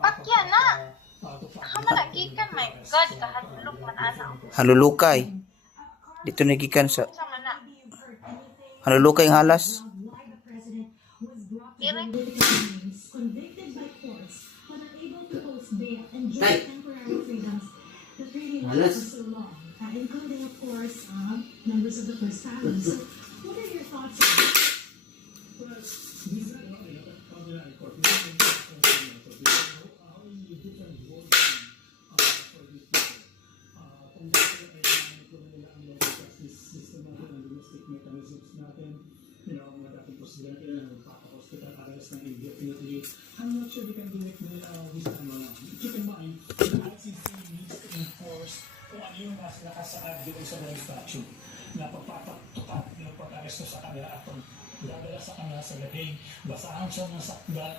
Pakya na. Nakamalagikan, my God, kahadlok man ana. Halulukay. Dito nagikan sa Sama na. halulukay ng halas. Ire. Halas. Including, of course, members of the First Family. So, what are your thoughts on this? I'm not sure they can do it this time around. Keep in mind, the ICC needs to enforce kung ano yung mas nakasaad doon sa mga statute na pagpapatupad ng pag-aresto sa kanila at pagdadala sa kanila sa lahing basahan siya ng sakdal,